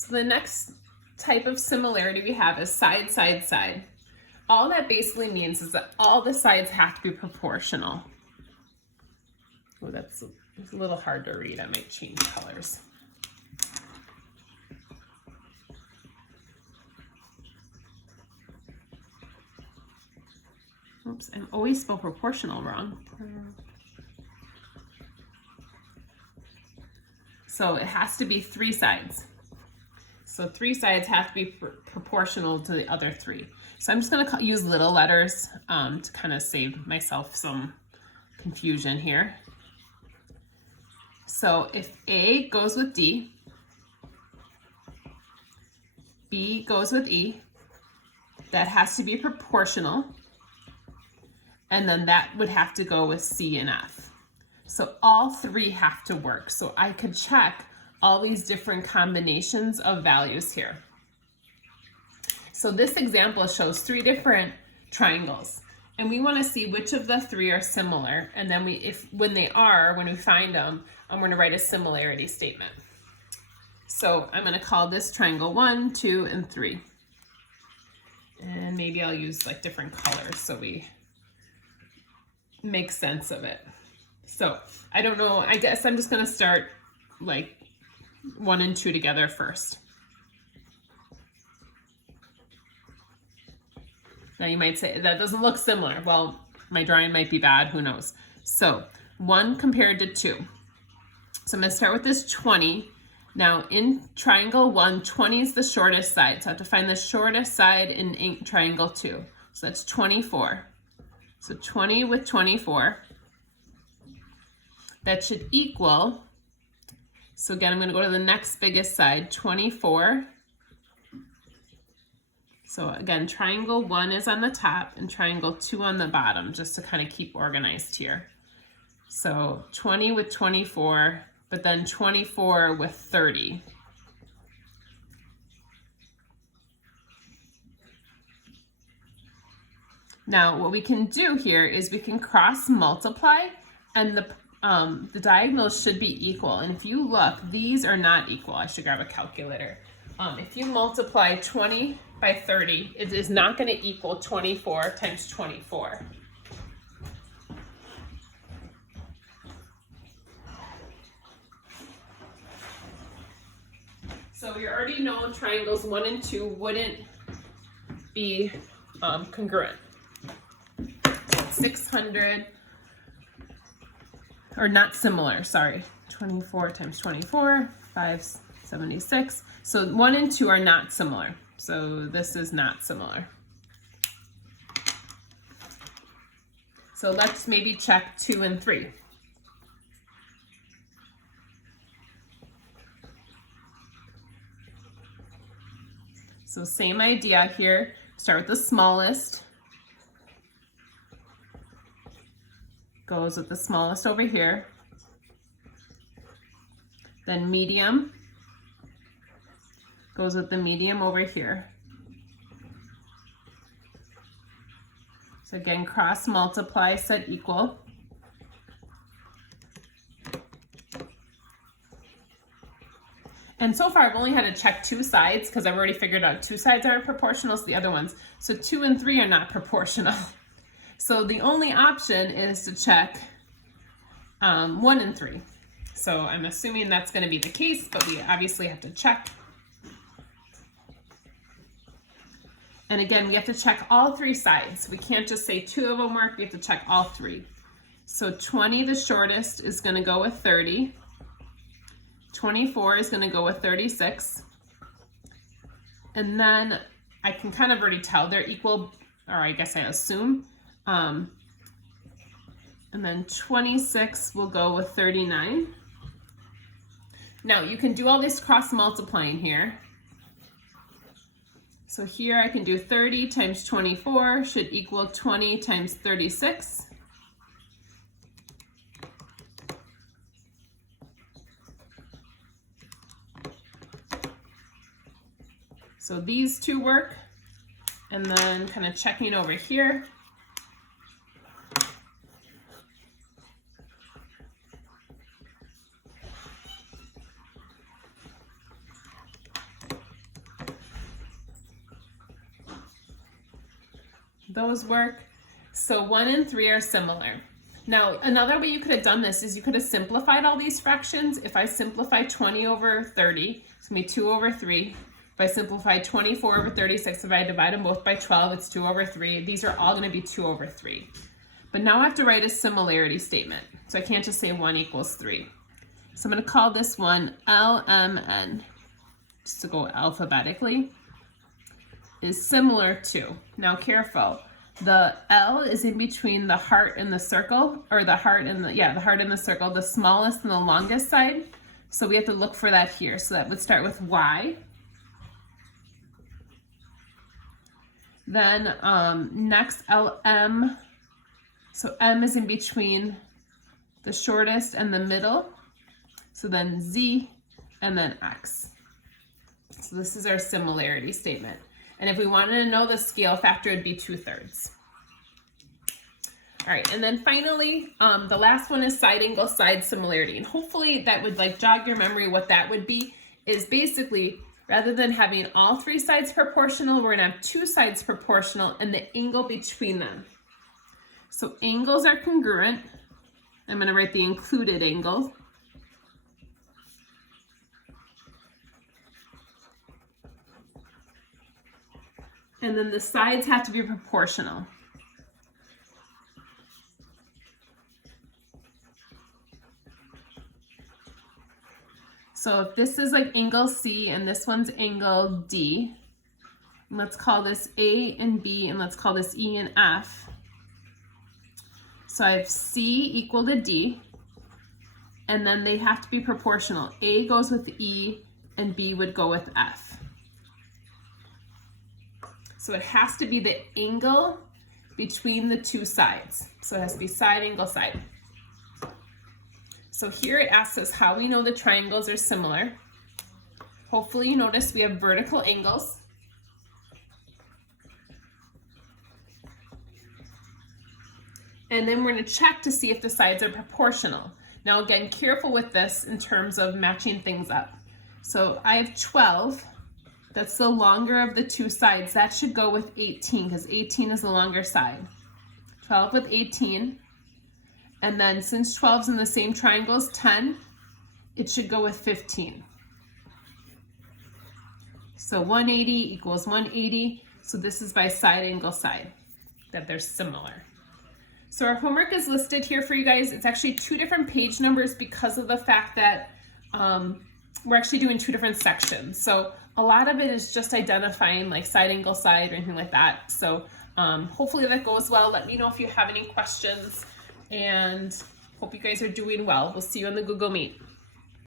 So the next type of similarity we have is side, side, side. All that basically means is that all the sides have to be proportional. Oh, that's a little hard to read. I might change colors. Oops, I always spell proportional wrong. So it has to be 3 sides. So 3 sides have to be proportional to the other 3. So I'm just going to use little letters to kind of save myself some confusion here. So if A goes with D, B goes with E, that has to be proportional. And then that would have to go with C and F. So all 3 have to work. So I could check all these different combinations of values here. So this example shows 3 different triangles, and we want to see which of the 3 are similar. And then when we find them, I'm going to write a similarity statement. So I'm going to call this triangle 1, 2, and 3. And maybe I'll use like different colors so we make sense of it. So I don't know, I guess I'm just going to start like 1 and 2 together first. Now you might say, that doesn't look similar. Well, my drawing might be bad, who knows. So 1 compared to 2. So I'm going to start with this 20. Now in triangle 1, 20 is the shortest side. So I have to find the shortest side in triangle 2. So that's 24. So 20 with 24. That should equal, so again, I'm going to go to the next biggest side, 24. So again, triangle 1 is on the top and triangle 2 on the bottom, just to kind of keep organized here. So 20 with 24, but then 24 with 30. Now what we can do here is we can cross multiply, and the diagonals should be equal. And if you look, these are not equal. I should grab a calculator. If you multiply 20 by 30, it is not going to equal 24 times 24. So we already know triangles 1 and 2 wouldn't be congruent. So 600, or not similar, sorry. 24 times 24, 576. So 1 and 2 are not similar. So this is not similar. So let's maybe check 2 and 3. So same idea here. Start with the smallest. Goes with the smallest over here. Then medium goes with the medium over here. So again, cross multiply, set equal. And so far I've only had to check 2 sides because I've already figured out 2 sides aren't proportional to the other ones. So 2 and 3 are not proportional. So the only option is to check 1 and 3. So I'm assuming that's going to be the case, but we obviously have to check. And again, we have to check all 3 sides. We can't just say 2 of them work, we have to check all 3. So 20, the shortest, is going to go with 30. 24 is going to go with 36. And then I can kind of already tell they're equal, or I guess I assume. And then 26 will go with 39. Now you can do all this cross multiplying here. So here I can do 30 times 24 should equal 20 times 36. So these 2 work, and then kind of checking over here. Those work. So 1 and 3 are similar. Now, another way you could have done this is you could have simplified all these fractions. If I simplify 20 over 30, it's going to be 2 over 3. If I simplify 24 over 36, if I divide them both by 12, it's 2 over 3. These are all going to be 2 over 3. But now I have to write a similarity statement. So I can't just say 1 equals 3. So I'm going to call this one LMN, just to go alphabetically, is similar to. Now careful. The L is in between the heart and the circle, or the heart and the heart and the circle, the smallest and the longest side. So we have to look for that here. So that would start with Y. Then next LM. So M is in between the shortest and the middle. So then Z and then X. So this is our similarity statement. And if we wanted to know the scale factor, it'd be 2/3. All right, and then finally, the last one is side angle side similarity. And hopefully that would like jog your memory. What that would be is basically, rather than having all 3 sides proportional, we're gonna have 2 sides proportional and the angle between them. So angles are congruent. I'm gonna write the included angle. And then the sides have to be proportional. So if this is like angle C and this one's angle D, let's call this A and B and let's call this E and F. So I have C equal to D, and then they have to be proportional. A goes with E and B would go with F. So it has to be the angle between the 2 sides. So it has to be side angle side. So here it asks us how we know the triangles are similar. Hopefully you notice we have vertical angles. And then we're going to check to see if the sides are proportional. Now again, careful with this in terms of matching things up. So I have 12. That's the longer of the 2 sides. That should go with 18 because 18 is the longer side. 12 with 18. And then since 12 is in the same triangle as 10, it should go with 15. So 180 equals 180. So this is by side angle side, that they're similar. So our homework is listed here for you guys. It's actually 2 different page numbers because of the fact that we're actually doing 2 different sections. So a lot of it is just identifying like side angle side or anything like that. So hopefully that goes well. Let me know if you have any questions, and hope you guys are doing well. We'll see you on the Google Meet.